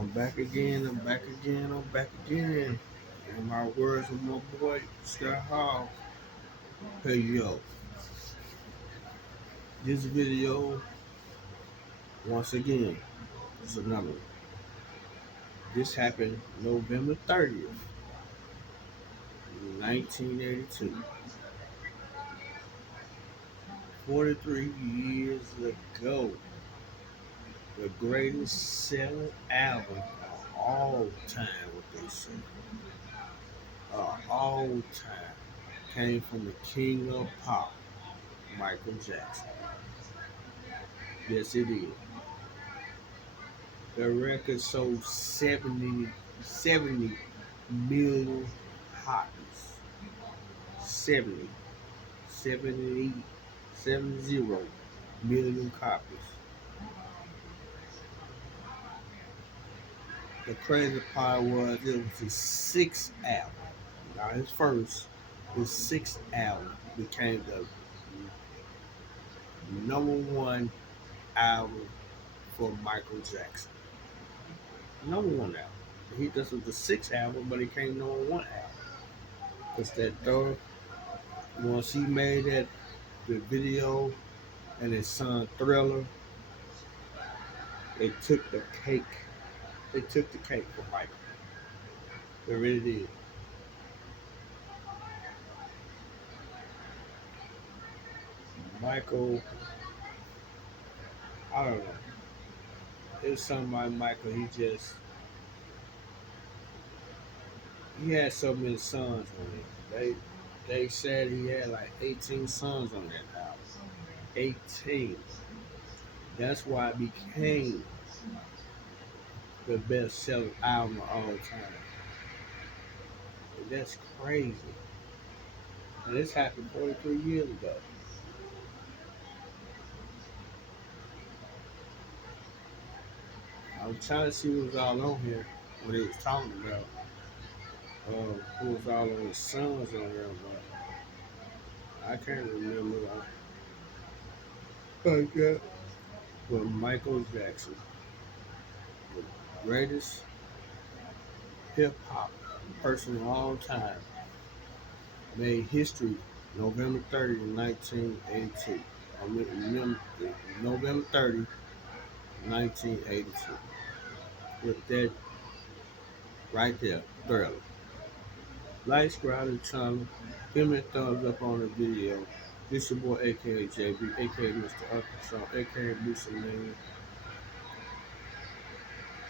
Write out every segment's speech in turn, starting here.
I'm back again, I'm back again, I'm back again. In my words of my boy, Scott Hall. Hey yo, this video, once again, is another one. This happened November 30th, 1982. 43 years ago, the greatest selling album of all time, what they say, all time, came from the king of pop, Michael Jackson. Yes, it is. The record sold 70 million copies. 70, 70, 70 million copies. The crazy part was it was his sixth album. Not his first, his sixth album became the number one album for Michael Jackson. Number one album. This was the sixth album, but it came number one album. Because that third, once he made the video and his son Thriller, they took the cake. They took the cake from Michael. They really did. Michael, I don't know. It's something like Michael. He had so many sons on it. They said he had like 18 sons on that album. 18. That's why it became the best selling album of all time. And that's crazy. And this happened 43 years ago. I was trying to see what was all on here, what he was talking about. Who was all on his sons on there, but I can't remember like that. But Michael Jackson, the greatest hip hop person of all time, made history November 30th, 1982. I mean, November 30th, 1982. With that right there, Thriller. Like, subscribe to the channel, give me a thumbs up on the video. This your boy, aka JB, aka Mr. Arkansas, aka Booster Man.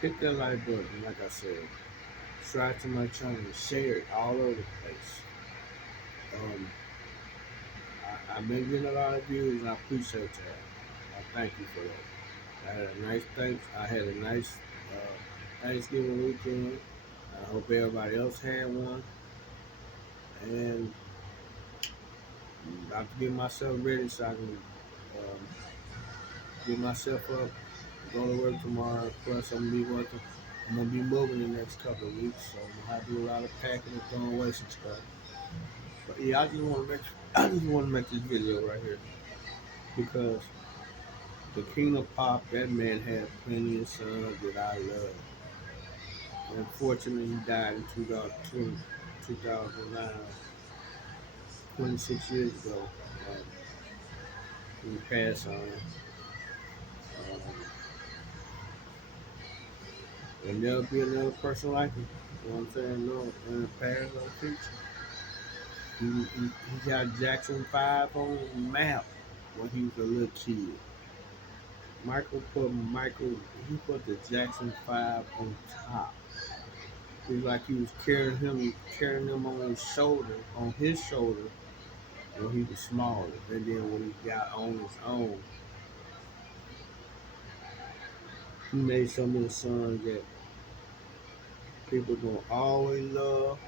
Hit that like button, like I said. Subscribe to my channel and share it all over the place. Um, I've been getting a lot of views and I appreciate that. I thank you for that. I had a nice Thanksgiving weekend. I hope everybody else had one. And I'm about to get myself ready so I can um, get myself up, go to work tomorrow. Plus, I'm gonna be working. I'm gonna be moving in the next couple of weeks, so I'm gonna have to do a lot of packing and throwing away some stuff. But yeah, I just want to make this video right here because the King of Pop, that man had plenty of sons that I love. Unfortunately, he died in 2009, 26 years ago. Um, he passed on. There'll never be another person like him. You know what I'm saying? No, in the past or the future. He got Jackson 5 on the map when he was a little kid. He put the Jackson 5 on top. It was like he was carrying him on his shoulder when he was smaller. And then when he got on his own, he made some of the songs that people gonna always love.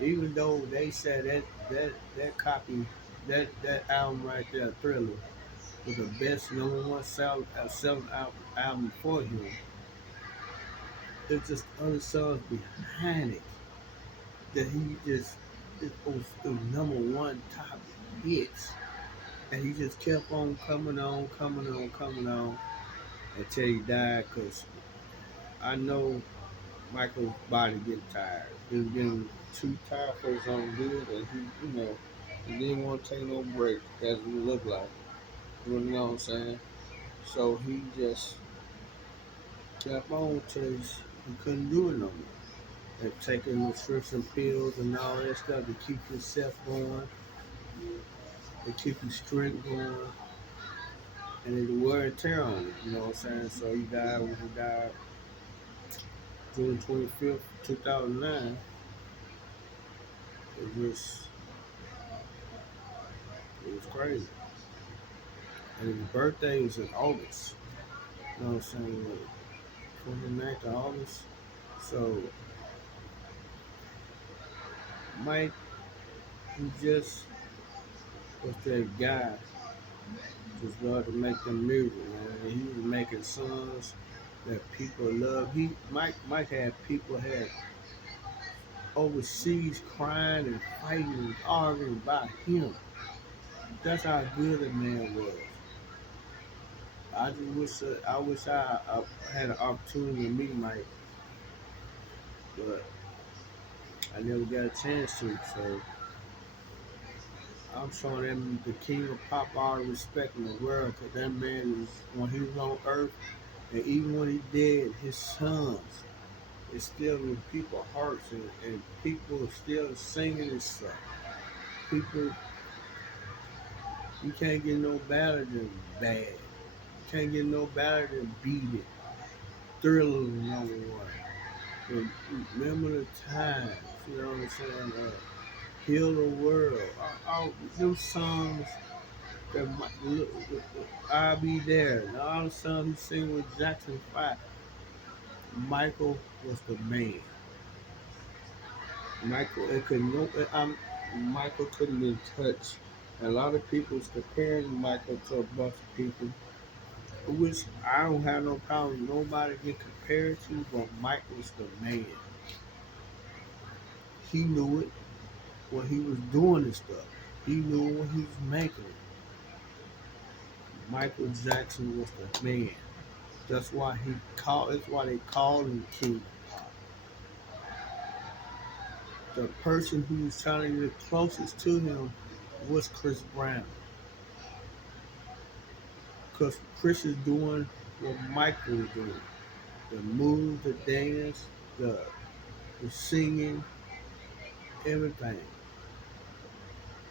Even though they said that copy, that album right there, Thriller, was the best number one selling album for him. There's just other songs behind it that he just it was the number one top hits, and he just kept on coming on until he died. Cause I know Michael's body getting tired. He was getting too tired for his own good, and he didn't want to take no break, as it looked like. You know what I'm saying? So he just kept on till he couldn't do it no more. And taking nutrition pills and all that stuff to keep himself going, to keep his strength going, and it wear and tear on him. You know what I'm saying? So he died when he died June 25th, 2009. Was it was crazy. And his birthday was in August. You know what I'm saying? Like 29th of August. So Mike, he just was that guy just loved to make them music, man. And he was making songs that people love. Mike had people had overseas crying and fighting and arguing about him. That's how good a man was. I wish I had an opportunity to meet Mike, but I never got a chance to. So I'm showing him the king of pop all the respect in the world, because that man is, when he was on earth, and even when he dead, his sons is still in people's hearts, and people are still singing his stuff. People, you can't get no better than bad. You can't get no better than beat it. Thriller was number one. Remember the times, you know what I'm saying? Heal the world. All them songs that I'll be there. And all the songs he sing with Jackson 5. Michael was the man. Michael, it could no, Michael couldn't be touched. And a lot of people was comparing Michael to a bunch of people, which I don't have no problem. Nobody get compared to, but Mike was the man. He knew it when he was doing this stuff. He knew when he was making it. Michael Jackson was the man. That's why he called. That's why they called him King of Pop. The person who was trying to get closest to him was Chris Brown, because Chris is doing what Michael was doing: the move, the dance, the the singing, everything.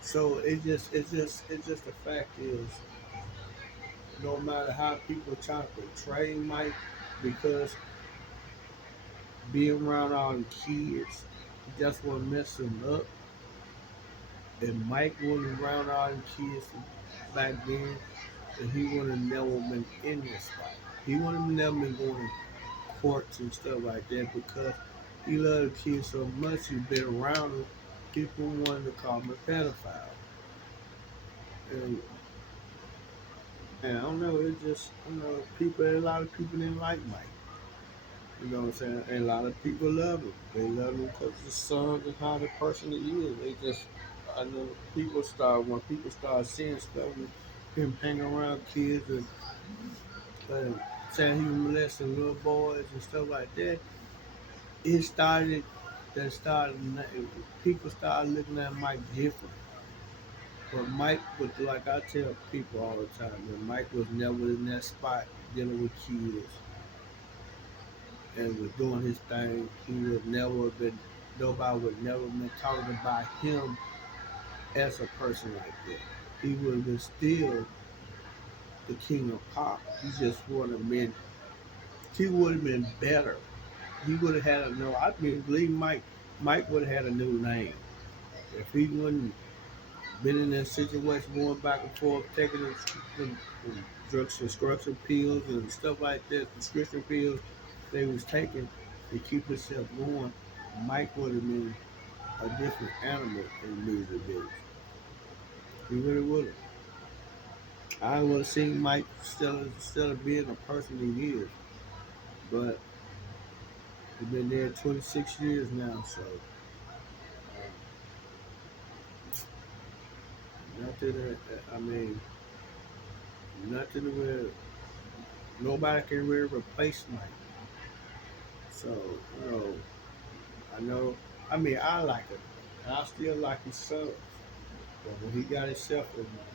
So it's just the fact is, no matter how people try to portray Mike, because being around all the kids, that's what messed him up. And Mike wasn't around all the kids back then, and he would have never been in this fight. He would have never been going to courts and stuff like that, because he loved the kids so much. He'd been around them. People wanted to call him a pedophile, and and I don't know. It just, people. A lot of people didn't like Mike. You know what I'm saying? And a lot of people love him. They love him because his son and how the person he is. They just, I know when people start seeing stuff with him hanging around kids, and saying he was molesting little boys and stuff like that, it started, that started, people started looking at Mike different. But Mike was, like I tell people all the time, that Mike was never in that spot dealing with kids and was doing his thing. He would never have been, nobody would never have been talking about him as a person like that. He would have been still the king of pop. He just would have been, he would have been better. He would have had a no. I believe Mike would have had a new name if he wouldn't been in that situation, going back and forth, taking them drugs, prescription pills and stuff like that, prescription pills they was taking to keep himself going. Mike would have been a different animal in the music business. He really would have. I would have seen Mike still being the person he is, but he's been there 26 years now, so nothing. I mean, nothing where nobody can really replace Mike. So, you I know, I mean, I like it. And I still like his son. But when he got himself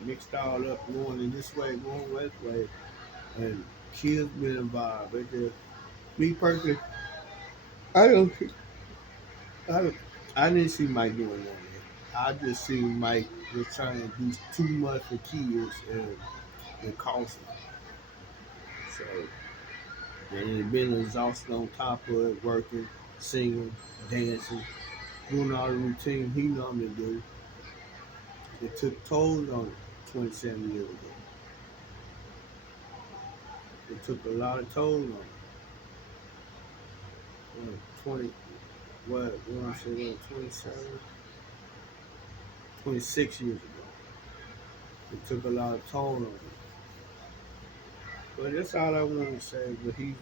mixed all up, going in this way, going that way, and kids been involved, it just, me personally, I don't, I don't, I didn't see Mike doing that. I just see Mike was trying to do too much for kids and cost them. So, and it been exhausted on top of it, working, singing, dancing, doing all the routine he normally do. It took tolls on him 27 years ago. It took a lot of tolls on him. 20, what I say, 27, 26 years ago. It took a lot of toll on him. But that's all I want to say. But he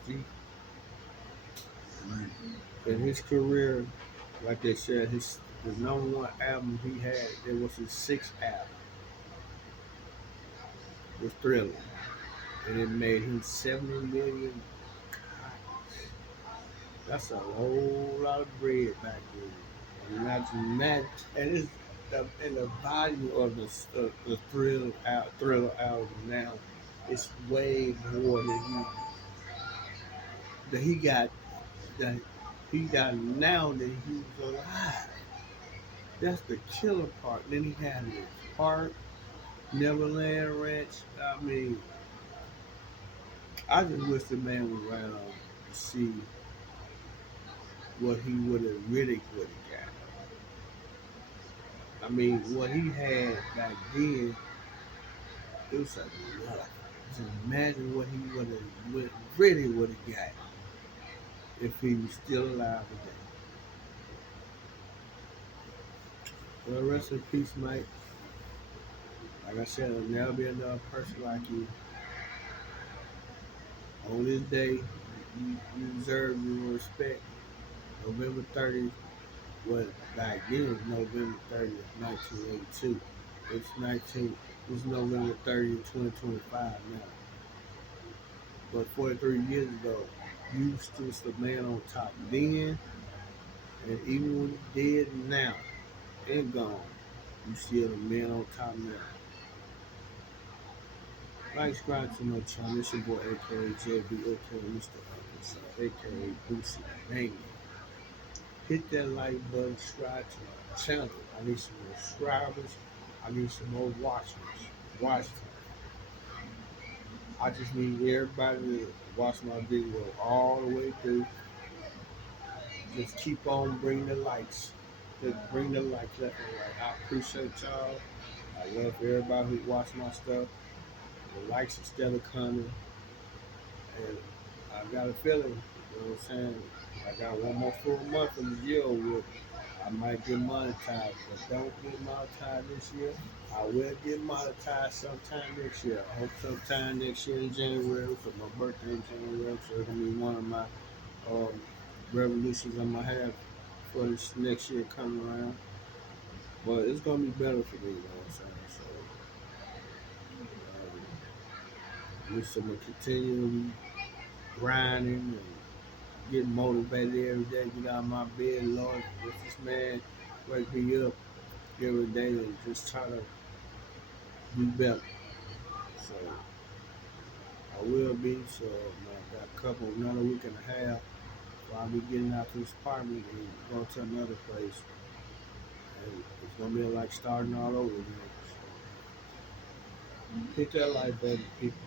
in his career, like they said, the number one album he had, it was his sixth album, was Thriller. And it made him 70 million copies. That's a whole lot of bread back then. And not just that, and it's and the value of the Thriller album now is way more than he got that he got now than he was alive. That's the killer part. Then he had his Park, Neverland Ranch. I mean, I just wish the man was around to see what he would have got. I mean, what he had back then, it was a lot. Just imagine what he really would have got if he was still alive today. Well, rest in peace, Mike. Like I said, there'll never be another person like you. On this day, you deserve your respect. November 30th, what back then was November 30th, 1982. It's November 30th, 2025 now. But 43 years ago, you stood the man on top then, and even when you're dead now and gone, you still the man on top now. Like, subscribe to my channel. This your boy, aka JB, aka Mr. Arkansas, aka Boosie Bang. Hit that like button, subscribe to my channel. I need some more subscribers. I need some more watchers. Watch time. I just need everybody to watch my video all the way through. Just keep on bringing the likes. Just bring the likes left and right. I appreciate y'all. I love everybody who watch my stuff. The likes are still coming. And I got a feeling, you know what I'm saying? I got one more full month in the year with I might get monetized, but don't get monetized this year. I will get monetized sometime next year. I hope sometime next year in January, for my birthday in January, so it's gonna be one of my um, revolutions I'm gonna have for this next year coming around. But it's gonna be better for me, you know what I'm saying? So I'm gonna continue grinding and getting motivated every day, get out of my bed, Lord, let this man wake me up every day and just try to do better. So I will be. So I got another week and a half. So I'll be getting out to this apartment and go to another place. And it's gonna be like starting all over again. So hit that like button, people.